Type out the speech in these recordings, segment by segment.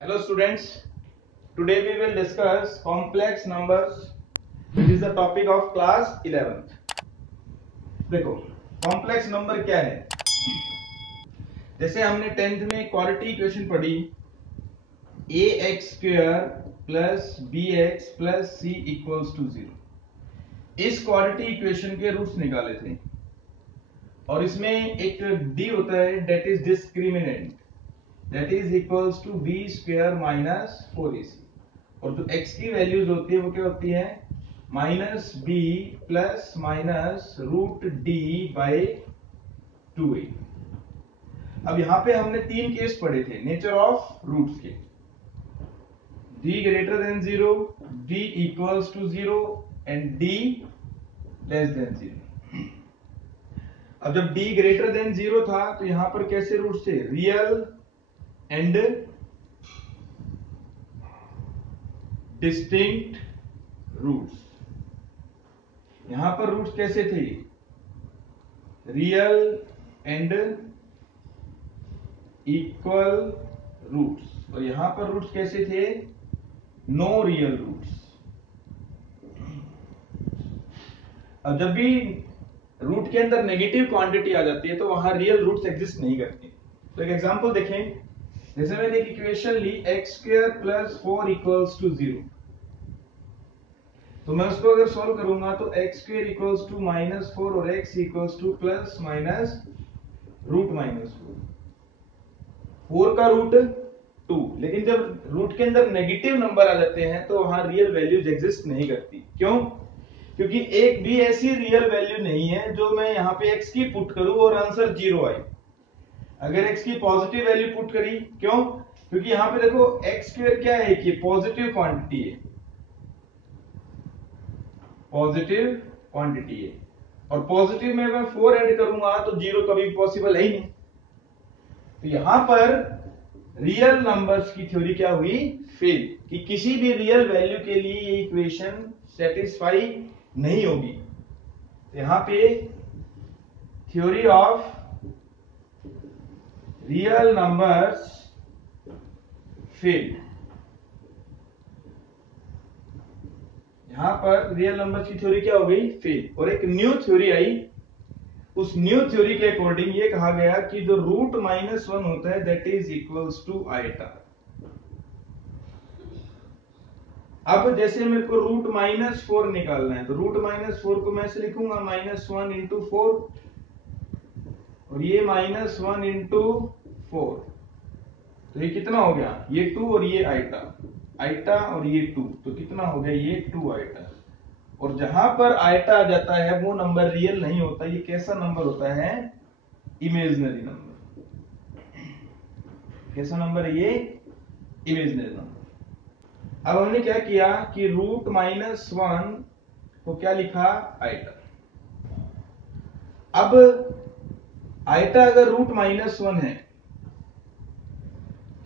Hello students, today we will discuss complex numbers which is the topic of class 11th. देखो complex number क्या है? जैसे हमने 10th में क्वाड्रेटिक इक्वेशन पढ़ी ax square plus bx plus c equals to 0. इस quadratic equation के roots निकाले थे और इसमें एक d होता है that is discriminant, that is equals to b square minus 4ac और जो x की वैल्यूज होती है वो क्या होती है minus b plus minus root d by 2a। अब यहाँ पे हमने तीन केस पढ़े थे नेचर ऑफ रूट्स के, d greater than 0, d equals to 0 and d less than 0। अब जब d ग्रेटर देन 0 था तो यहाँ पर कैसे रूट्स थे, रियल एंड डिस्टिंक्ट रूट्स। यहां पर रूट्स कैसे थे, रियल एंड इक्वल रूट्स, और यहां पर रूट्स कैसे थे, नो रियल रूट्स। अब जब भी रूट के अंदर नेगेटिव क्वांटिटी आ जाती है तो वहां रियल रूट्स एग्जिस्ट नहीं करती। तो एक एग्जांपल देखें, जैसे मैंने एक इक्वेशन ली x square plus 4 equals to 0, तो मैं उसको अगर सॉल्व करूंगा तो x square equals to minus 4 और x equals to plus minus root minus 4 का रूट 2। लेकिन जब रूट के अंदर नेगेटिव नंबर आ जाते हैं तो वहां रियल वैल्यूज एग्जिस्ट नहीं करती। क्यों? क्योंकि एक भी ऐसी रियल वैल्यू नहीं है जो मैं यहाँ पे एक्स की पुट करूं और आंसर 0 आए। अगर x की पॉजिटिव वैल्यू पुट करी, क्यों? क्योंकि यहाँ पे देखो एक्स स्क्वायर क्या है कि पॉजिटिव क्वांटिटी है, पॉजिटिव क्वांटिटी है, और पॉजिटिव में मैं 4 ऐड करूंगा तो 0 कभी पॉसिबल है ही नहीं। तो यहां पर रियल नंबर्स की थ्योरी क्या हुई, फेल, कि किसी भी रियल वैल्यू के लिए ये इक्वेशन सेटिस्फाई नहीं होगी। तो यहां पे theory of real numbers fail. यहां पर रियल नंबर्स की थ्योरी क्या हो गई, फेल, और एक न्यू थ्योरी आई। उस न्यू थ्योरी के अकॉर्डिंग ये कहा गया कि जो रूट माइनस 1 होता है that is equals to iota. अब जैसे मेरे को रूट माइनस 4 निकालना है तो रूट माइनस 4 को मैं ऐसे लिखूंगा माइनस 1 इंटू 4, और ये माइनस 1 इंटू 4, तो ये कितना हो गया, ये 2 और ये आइटा, आइटा और ये 2, तो कितना हो गया, ये 2 आइटा। और जहां पर आइटा आ जाता है वो नंबर रियल नहीं होता, ये कैसा नंबर होता है, इमेजिनरी नंबर। कैसा नंबर है ये, इमेजिनरी नंबर। अब हमने क्या किया कि रूट माइनस 1 को क्या लिखा, आइटा। अब आइटा अगर रूट माइनस 1 है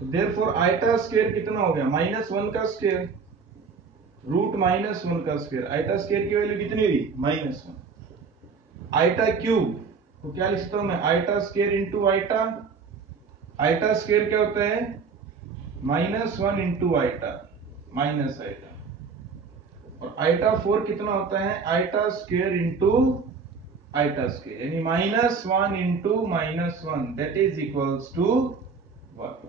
तो देयरफॉर आइटा स्क्वायर कितना हो गया, माइनस 1 का स्क्वायर, रूट माइनस 1 का स्क्वायर। आइटा स्क्वायर की वैल्यू कितनी हुई, माइनस 1। आइटा क्यूब तो क्या लिख सकता हूं मैं, iota square into iota. Iota square क्या होता है, minus 1 into iota minus iota. और आइटा 4 कितना होता है, iota square into iota square, यानी minus 1 into minus 1 that is equals to 1।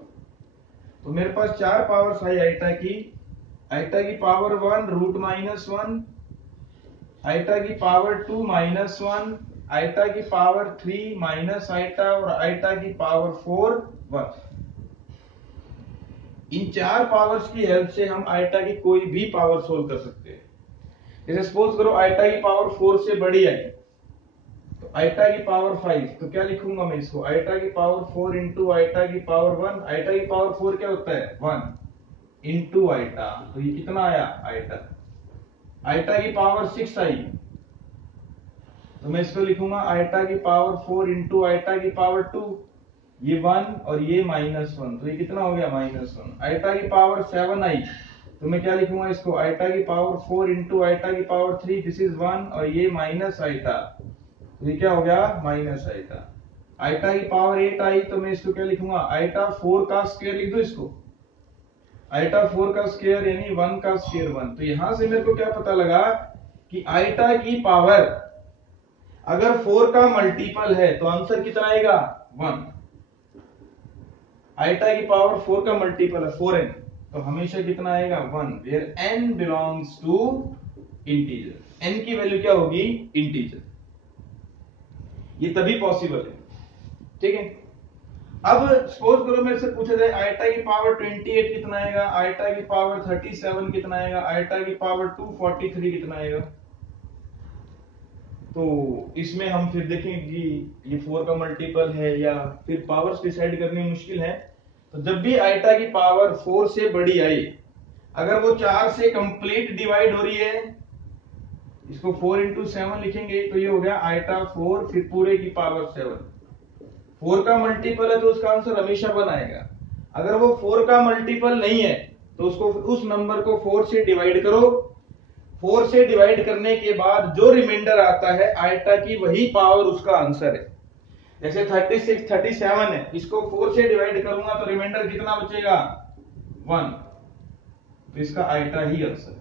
तो मेरे पास 4 पावर्स आई आइटा की। आइटा की पावर 1 रूट माइनस 1, आइटा की पावर 2 माइनस 1, आइटा की पावर 3 माइनस आइटा, और आइटा की पावर 4 1। इन 4 पावर्स की हेल्प से हम आइटा की कोई भी पावर सोल्व कर सकते हैं। जैसे सपोज करो आइटा की पावर 4 से बड़ी आई तो आइटा की पावर 5, तो क्या लिखूंगा मैं इसको, आइटा की पावर 4 इंटू आइटा की पावर 1। आइटा की पावर 4 क्या होता है, 1 इंटू आइटा, तो ये कितना आया, आइटा। आइटा की पावर 6 आई तो मैं इसको लिखूंगा आइटा की पावर 4 इंटू आइटा की पावर 2, ये 1 और ये माइनस 1, तो ये कितना हो गया, माइनस 1। आइटा की पावर 7 आई तो मैं क्या लिखूंगा इसको, आइटा की पावर 4 इंटू आइटा की पावर 3, दिस इज 1, और ये माइनस आइटा, ये क्या हो गया, माइनस आइटा। आइटा की पावर 8 आई तो मैं इसको क्या लिखूंगा, आइटा 4 का स्क्वायर लिख दो इसको, आइटा 4 का स्क्वायर यानी 1 का स्क्वायर 1। तो यहां से मेरे को क्या पता लगा कि आइटा की पावर अगर 4 का मल्टीपल है तो आंसर कितना आएगा 1। आइटा की पावर 4 का मल्टीपल है 4n, तो हमेशा कितना आएगा 1, where n belongs to integer. n की वैल्यू क्या होगी इंटीजर। ये तभी पॉसिबल है, ठीक है। अब सपोज करो मेरे से पूछा जाए आइटा की पावर 28 कितना आएगा, आइटा की पावर 37 कितना आएगा, आइटा की पावर 243 कितना आएगा। तो इसमें हम फिर देखेंगे कि ये 4 का मल्टीपल है या फिर पावर्स डिसाइड करनी मुश्किल है। तो जब भी आइटा की पावर 4 से बड़ी आई, अगर वो 4 से कंप्लीट डिवाइड हो रही है, इसको 4 इंटू 7 लिखेंगे तो ये हो गया आइटा 4 फिर पूरे की पावर 7। 4 का मल्टीपल है तो उसका आंसर हमेशा 1 आएगा। अगर वो 4 का मल्टीपल नहीं है तो उसको उस नंबर को 4 से डिवाइड करो। 4 से डिवाइड करने के बाद जो रिमाइंडर आता है आइटा की वही पावर उसका आंसर है। जैसे 36 37 है, इसको 4 से डिवाइड करूंगा तो रिमाइंडर कितना बचेगा 1, तो इसका आइटा ही आंसर है।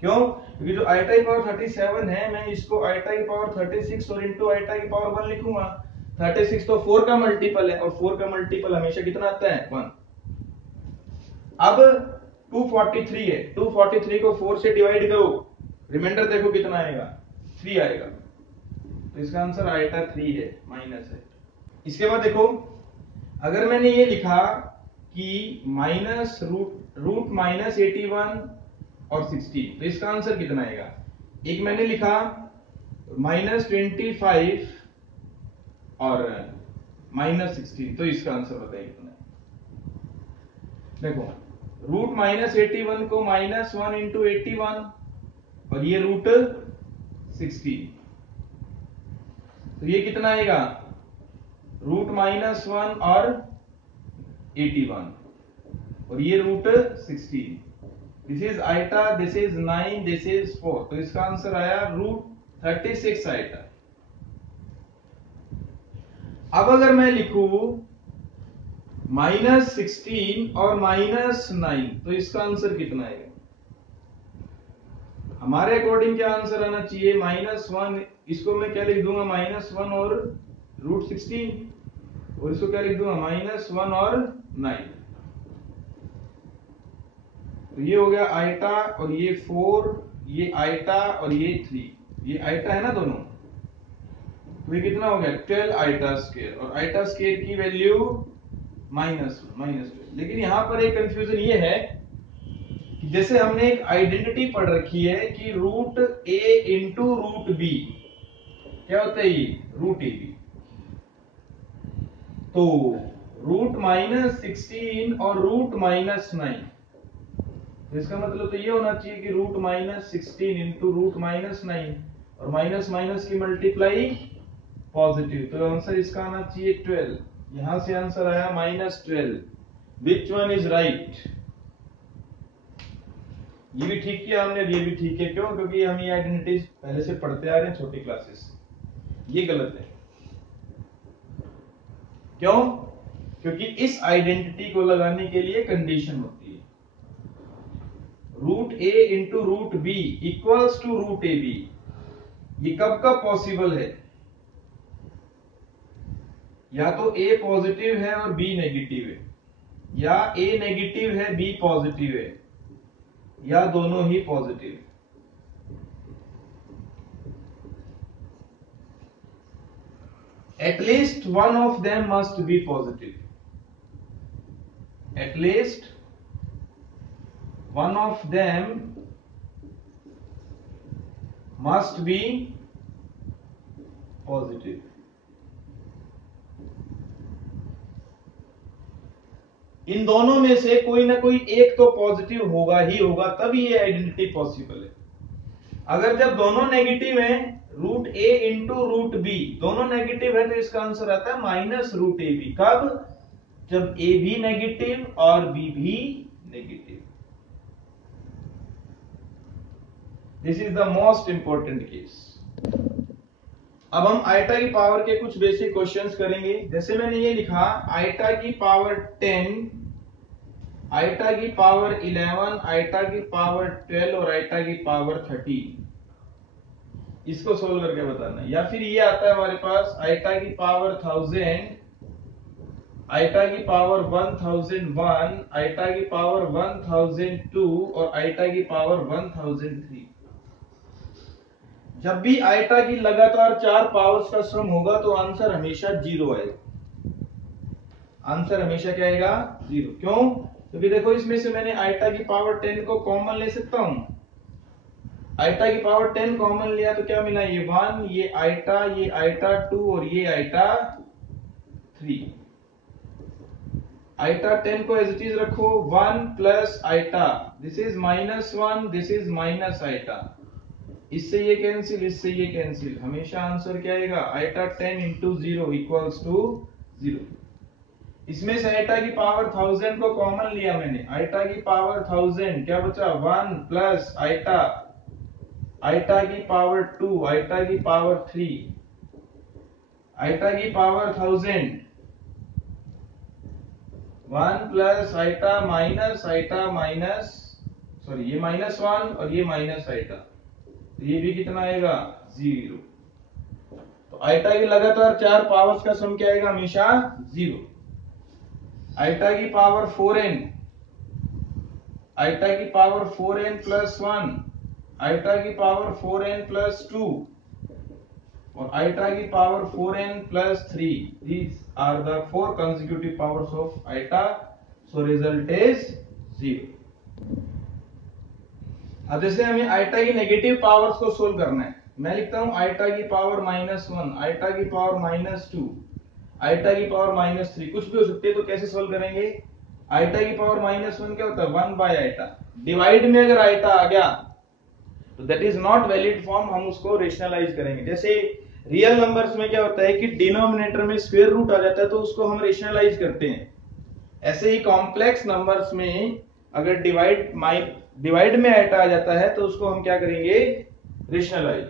क्यों? क्योंकि जो आइटा की पावर 37 है मैं इसको आइटा की पावर 36 और इंटू आइटा की पावर 1 लिखूंगा। 36 तो 4 का मल्टीपल है और 4 का मल्टीपल हमेशा कितना आता है 1। अब 243 है, 243 को 4 से डिवाइड करो, रिमाइंडर देखो कितना आएगा 3 आएगा, तो इसका आंसर आइटा 3 है, माइनस है। इसके बाद देखो अगर मैंने ये लिखा कि माइनस रूट माइनस 81 और 16, तो इसका आंसर कितना आएगा। एक मैंने लिखा माइनस 25 और माइनस 16, तो इसका आंसर बताइए कितना है। देखो रूट माइनस 81 को माइनस 1 इंटू 81 और ये रूट 16, तो ये कितना आएगा रूट माइनस 1 और 81 और ये root 16। This is iota, this is 9, this is 4, तो इसका आंसर आया रूट 36 आइटा। अब अगर मैं लिखूं माइनस 16 और माइनस 9, तो इसका आंसर कितना आएगा। हमारे अकॉर्डिंग क्या आंसर आना चाहिए -1, इसको मैं क्या लिख दूंगा -1 और रूट 16, और इसको क्या लिख दूंगा -1 और 9। तो ये हो गया आइटा और ये 4, ये आइटा और ये 3, ये आइटा है ना दोनों, तो ये कितना हो गया 12 आइटा स्क्वायर, और आइटा स्क्वायर की वैल्यू -12। लेकिन यहां पर एक कंफ्यूजन ये है कि जैसे हमने एक आइडेंटिटी पढ़ रखी है कि root a into root B क्या होता है, ये रूट ए बी। तो रूट -16 और रूट -9, तो इसका मतलब तो ये होना चाहिए कि रूट -16 इंटू रूट -9 और माइनस माइनस की मल्टीप्लाई पॉजिटिव, तो आंसर इसका आना चाहिए 12। यहां से आंसर आया -12। Which one is right. ये भी ठीक किया हमने, ये भी ठीक है। क्यों? क्योंकि हम ये आइडेंटिटी पहले से पढ़ते आ रहे हैं छोटी क्लासेस। ये गलत है। क्यों? क्योंकि इस आइडेंटिटी को लगाने के लिए कंडीशन होती है root a into root b equals to root a b. ये कब कब पॉसिबल है, या तो ए पॉजिटिव है और बी नेगेटिव है, या ए नेगेटिव है बी पॉजिटिव है, या दोनों ही positive. At least one of them must be positive, at least one of them must be positive। इन दोनों में से कोई ना कोई एक तो पॉजिटिव होगा ही होगा, तभी ये आइडेंटिटी पॉसिबल है। अगर जब दोनों नेगेटिव हैं, root a into root B दोनों नेगेटिव है, तो इसका आंसर आता है माइनस रूट ए बी। कब? जब ए भी नेगेटिव और बी भी negative. This is the most important case. अब हम आइटा की पावर के कुछ बेसिक क्वेश्चंस करेंगे। जैसे मैंने ये लिखा आइटा की पावर 10 आइटा की पावर 11, आइटा की पावर 12 और आइटा की पावर 13, इसको सोल्व करके बताना है। या फिर ये आता है हमारे पास आइटा की पावर 1000, आइटा की पावर 1001, आइटा की पावर 1002 और आइटा की पावर 1003। जब भी आइटा की लगातार 4 पावर्स का सम होगा तो आंसर हमेशा 0 आएगा। आंसर हमेशा क्या आएगा? 0। क्यों? क्योंकि देखो इसमें से मैंने आइटा की पावर 10 को कॉमन ले सकता हूं। आइटा की पावर 10 कॉमन लिया तो क्या मिला? ये 1, ये आइटा 2 और ये आइटा 3। आइटा 10 को एज इट इज रखो, 1 plus iota, this is -1, this is minus iota, इससे ये कैंसिल, इससे ये कैंसिल, हमेशा आंसर क्या आएगा? Iota 10 into 0 equals to 0। इसमें से आइटा की पावर 1000 को कॉमन लिया मैंने, आइटा की पावर 1000 क्या बचा? 1 प्लस आइटा, आइटा की पावर 2, आइटा की पावर 3, आइटा की power 1000, 1 plus iota minus sorry ये -1 और ये माइनस आइटा, तो ये भी कितना आएगा? 0। तो आइटा की लगातार 4 पावर्स का सम क्या आएगा? हमेशा 0। आइटा की पावर 4n, आइटा की पावर 4n प्लस 1, आइटा की पावर 4n प्लस 2 और आइटा की power 4n plus 3, these are the 4 consecutive powers of iota, so result is 0। अब जैसे हमें आइटा की नेगेटिव पावर्स को सोल्व करना है, मैं लिखता हूं आइटा की पावर -1, आइटा की पावर -2, आइटा की पावर -3, कुछ भी हो सकती है। तो कैसे सोल्व करेंगे? आइटा की पावर -1 क्या होता है? 1 बाय आइटा। डिवाइड में अगर आइटा आ गया तो that is not valid form, हम उसको रेशनलाइज करेंगे। जैसे रियल नंबर्स में क्या होता है कि डिनोमिनेटर में स्क्वायर रूट आ जाता है तो उसको हम रेशनलाइज करते हैं। ऐसे ही कॉम्प्लेक्स नंबर्स में अगर डिवाइड में आइटा आ जाता है तो उसको हम क्या करेंगे? रेशनलाइज।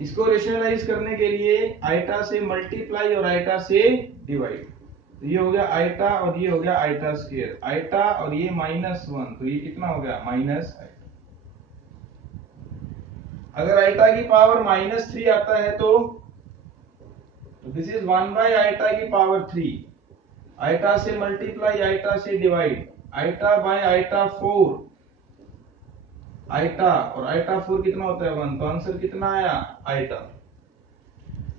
इसको रेशनलाइज करने के लिए आइटा से मल्टीप्लाई और आइटा से डिवाइड, तो ये हो गया आइटा और ये हो गया आइटा स्क्वायर, आइटा और ये -1, तो ये कितना हो गया? Minus iota. अगर आइटा की पावर -3 आता है तो दिस इज 1 बाय आइटा की पावर 3, आइटा से मल्टीप्लाई आइटा से divide, iota by iota 4, iota और आइटा 4 कितना होता है? 1, तो आंसर कितना आया? आइटा।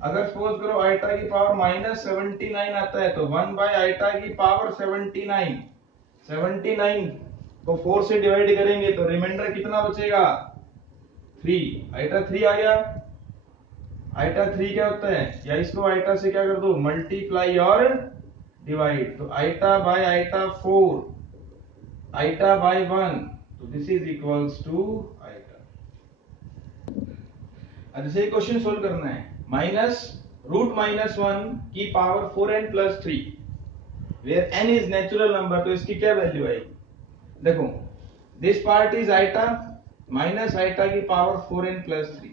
अगर सपोज करो आइटा की पावर -79 आता है तो 1 बाय आइटा की पावर 79, 79 को 4 से डिवाइड करेंगे तो रिमाइंडर कितना बचेगा? 3, आइटा 3 आ गया। आइटा 3 क्या होता है? या इसको आइटा से क्या कर दो? मल्टीप्लाई और डिवाइड, तो iota by iota 4, iota by 1, तो this is equals to iota. अब जैसे क्वेश्चन सोल्व करना है, -√-1 की power 4n plus 3 where n is natural number, तो इसकी क्या वैल्यू आएगी? देखो this part is iota minus iota की पावर 4n प्लस 3,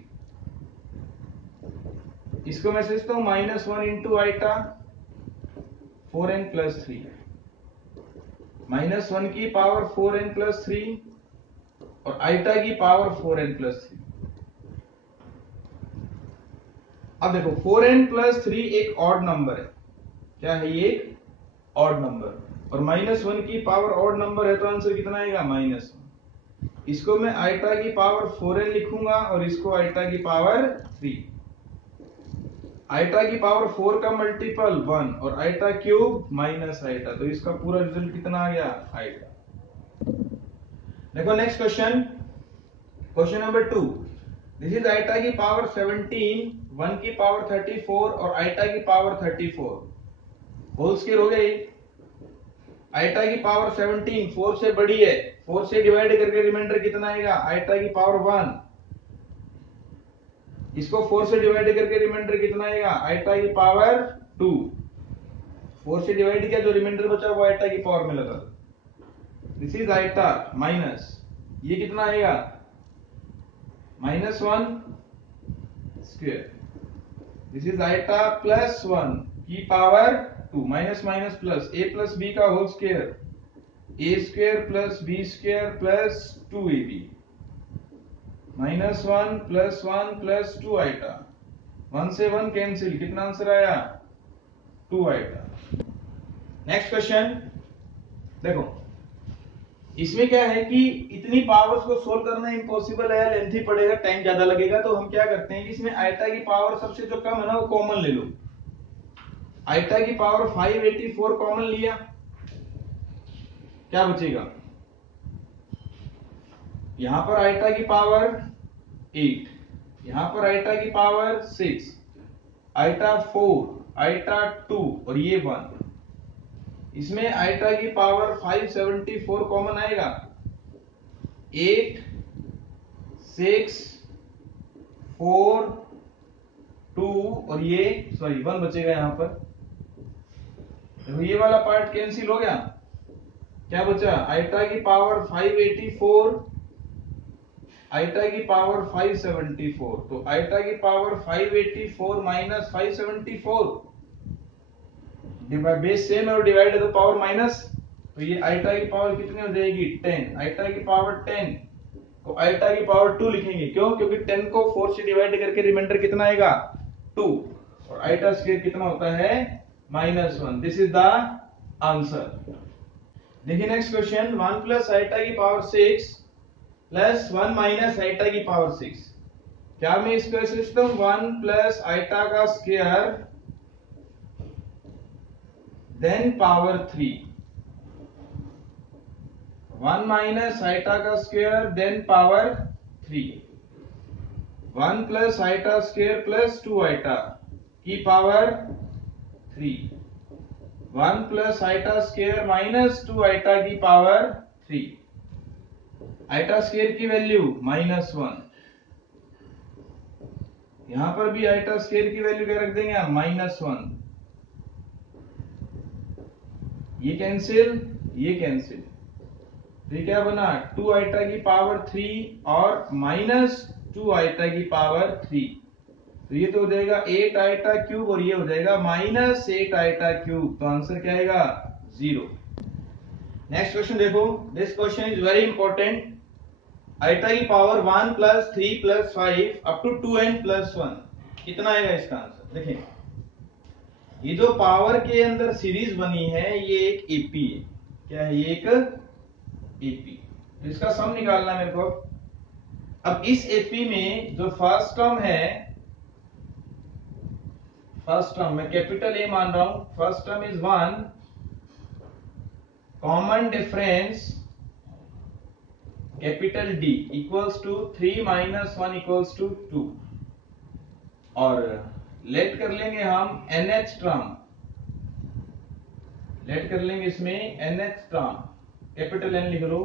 इसको मैं सोचता हूं -1 इंटू आइटा 4n प्लस 3, -1 की पावर 4n प्लस 3 और आइटा की पावर 4n प्लस 3। अब देखो 4n प्लस 3 एक ऑड नंबर है, क्या है ये? एक ऑड नंबर, और -1 की पावर ऑड नंबर है तो आंसर कितना आएगा? -1। इसको मैं आइटा की पावर 4n लिखूंगा और इसको आइटा की पावर 3। आइटा की पावर 4 का मल्टीपल 1 और आइटा क्यूब माइनस आइटा, तो इसका पूरा रिजल्ट कितना आ गया? आइटा। देखो next question, question number 2। This is iota की पावर 17, 1 की पावर 34 और आइटा की पावर 34, होल स्क्वायर हो गई। आइटा की पावर 17 4 से बड़ी है, 4 से डिवाइड करके रिमाइंडर कितना आएगा? आइटा की पावर 1, इसको 4 से डिवाइड करके रिमाइंडर कितना आएगा? आइटा की पावर 2, 4 से डिवाइड किया, जो रिमाइंडर बचा वो आइटा की पावर में लगा। दिस इज आइटा माइनस, ये कितना आएगा? -1 square, this is iota plus 1 की power 2, minus minus plus, a plus B का whole square A square plus B square plus 2ab -1 plus 1 plus 2 iota, 1 से 1 कैंसिल, कितना आंसर आया 2 आइटा। नेक्स्ट क्वेश्चन देखो, इसमें क्या है कि इतनी पावर्स को सोल्व करना इम्पॉसिबल है, लेंथी पड़ेगा, टाइम ज्यादा लगेगा, तो हम क्या करते हैं कि इसमें आइटा की पावर सबसे जो कम है ना वो कॉमन ले लो। आइटा की पावर 584 कॉमन लिया, क्या बचेगा, यहां पर आइटा की पावर 8, यहां पर आइटा की पावर 6, आइटा 4, आइटा 2 और ये 1, इसमें आइटा की पावर 574 कॉमन आएगा, 8, 6, 4, 2 और ये 1 बचेगा यहां पर। तो ये वाला पार्ट कैंसिल हो गया, क्या बचा, आइटा की पावर 584, आइटा की पावर 574, तो आइटा की पावर 584 माइनस 574, बेस सेम है और डिवाइड है तो पावर माइनस, तो ये आइटा की पावर कितनी हो जाएगी 10, आइटा की पावर 10, तो आइटा की पावर 2 लिखेंगे, क्यों, क्योंकि 10 को 4 से डिवाइड करके रिमाइंडर कितना आएगा 2, और आइटा स्क्वायर कितना होता है -1। This is the answer. देखिए नेक्स्ट क्वेश्चन, 1 प्लस आइटा की पावर 6 प्लस 1 माइनस आइटा की पावर 6, क्या मैं इसका सिस्टम 1 प्लस आइटा का square then power 3, 1 minus iota का square then power 3, 1 plus iota square plus 2 iota की power 3, 1 plus iota square minus 2 iota की power 3, iota square की वैल्यू -1, यहां पर भी आइटा स्क्वायर की वैल्यू क्या रख देंगे हम -1, ये कैंसिल, ये कैंसिल, तो क्या बना 2 आइटा की पावर 3 और -2 आइटा की पावर 3, तो ये तो हो जाएगा 8 आइटा क्यूब और ये हो जाएगा -8 आइटा क्यूब, तो आंसर क्या आएगा 0। नेक्स्ट क्वेश्चन देखो, this question is very important. Iota की power 1 plus 3 plus 5 up to 2n plus 1, कितना आएगा इसका आंसर। देखिए ये जो पावर के अंदर सीरीज बनी है ये एक एपी है, क्या है, ये एक एपी, तो इसका सम निकालना है मेरे को। अब इस एपी में जो फर्स्ट टर्म है, फर्स्ट टर्म मैं कैपिटल ए मान रहा हूं, first term is 1, common difference capital D equals to 3 minus 1 equals to 2, और लेट कर लेंगे हम NH टर्म, लेट कर लेंगे इसमें NH टर्म, कैपिटल N लिख लो,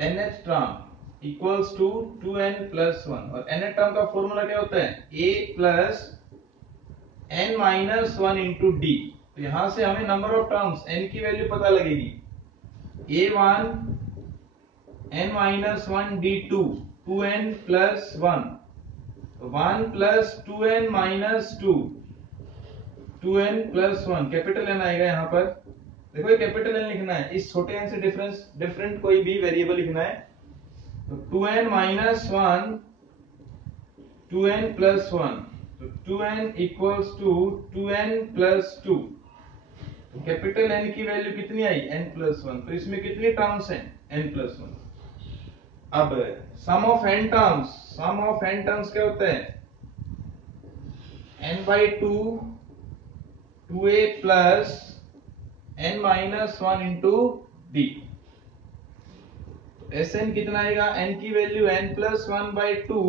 NH term equals to 2n plus 1, और NH टर्म का फॉर्मूला क्या होता है, a plus n minus 1 into D, तो यहां से हमें नंबर ऑफ टर्म्स n की वैल्यू पता लगेगी, a1 n minus 1 d2 2n plus 1, 1 plus 2n minus 2 2n plus 1, capital N आएगा यहाँ पर। देखो ये कैपिटल N लिखना है, इस छोटे n से डिफरेंट कोई भी वेरिएबल लिखना है, तो 2n माइनस 1 2n प्लस 1, तो 2n equals to 2n plus 2, तो कैपिटल N की वैल्यू कितनी आई n प्लस 1, तो इसमें कितनी टर्म्स हैं n प्लस 1। अब sum of n terms, sum of n terms क्या होता है, n by 2 2a plus n minus 1 into d, Sn कितना आएगा, n की value n plus 1 by 2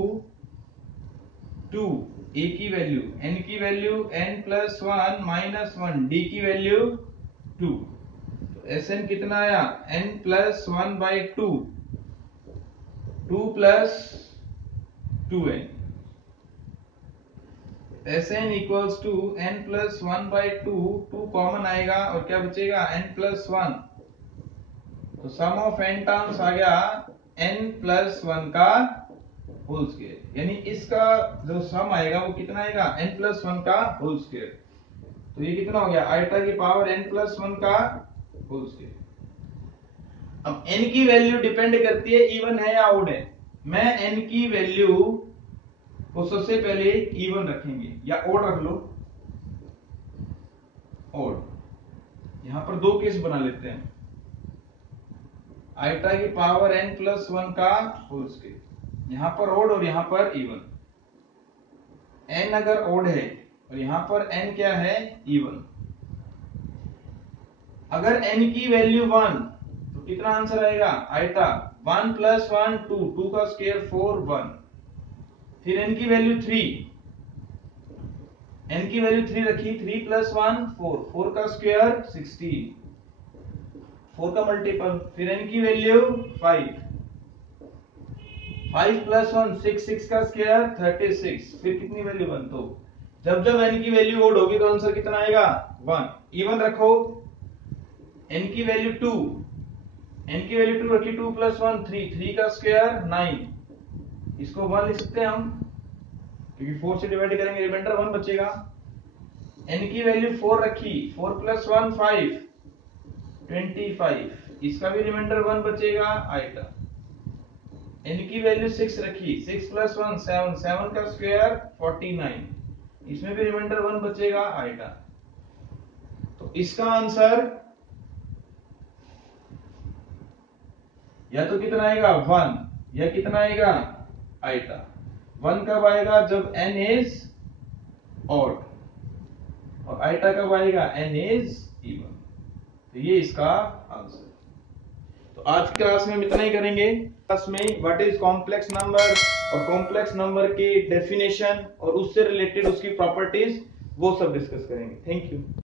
2, a की वैल्यू, n की value n plus 1 minus 1, d की वैल्यू 2, तो Sn कितना आया n plus 1 by 2 2 plus 2n, Sn equals to n plus 1 by 2, 2 common आएगा और क्या बचेगा n प्लस 1, तो सम ऑफ n टर्म्स आ गया n प्लस 1 का होल स्क्वायर, यानी इसका जो सम आएगा वो कितना आएगा n प्लस 1 का होल स्क्वायर, तो ये कितना हो गया आइटा की पावर n प्लस 1 का होल स्क्वायर। अब n की वैल्यू डिपेंड करती है इवन है या ऑड है। मैं n की वैल्यू को सबसे पहले इवन रखेंगे या ऑड रख लो, ऑड। यहां पर दो केस बना लेते हैं, आइटा की पावर n प्लस 1 का होल स्क्वायर, यहां पर ऑड और यहां पर इवन। n अगर ऑड है और यहां पर n क्या है, इवन। अगर n की वैल्यू 1 तो कितना आंसर आएगा, आइटा 1 प्लस 1 2, 2 का स्क्वायर 4 1। फिर n की वैल्यू 3, n की वैल्यू 3 रखी, 3 प्लस 1 4, 4 का स्क्वायर 16, 4 का मल्टीपल। फिर n की वैल्यू 5, 5 प्लस 1 6, 6 का स्क्वायर 36। फिर कितनी वैल्यू 1। तो जब जब n की वैल्यू ओड होगी तो आंसर कितना आएगा, 1। इवन रखो, n की वैल्यू 2, n की वैल्यू 2 रखी, 2 प्लस 1 3, 3 का स्क्वायर 9। इसको 1 लिख सकते हैं हम, क्योंकि 4 से डिवाइड करेंगे रिमाइंडर 1 बचेगा। n की वैल्यू 4 रखी, 4 प्लस 1 5, 25। इसका भी रिमाइंडर 1 बचेगा, आइटा। n की वैल्यू 6 रखी, 6 प्लस 1 7, 7 का स्क्वायर 49। इसमें भी रिमाइंडर 1 बचेगा, आइटा। तो इसका आंसर या तो कितना आएगा 1 या कितना आएगा, आइटा। 1 कब आएगा, जब n इज ऑड, और आइटा कब आएगा, n इज इवन। तो ये इसका आंसर। तो आज की क्लास में हम इतना ही करेंगे। क्लास में व्हाट इज कॉम्प्लेक्स नंबर और कॉम्प्लेक्स नंबर की डेफिनेशन और उससे रिलेटेड उसकी प्रॉपर्टीज, वो सब डिस्कस करेंगे। Thank you.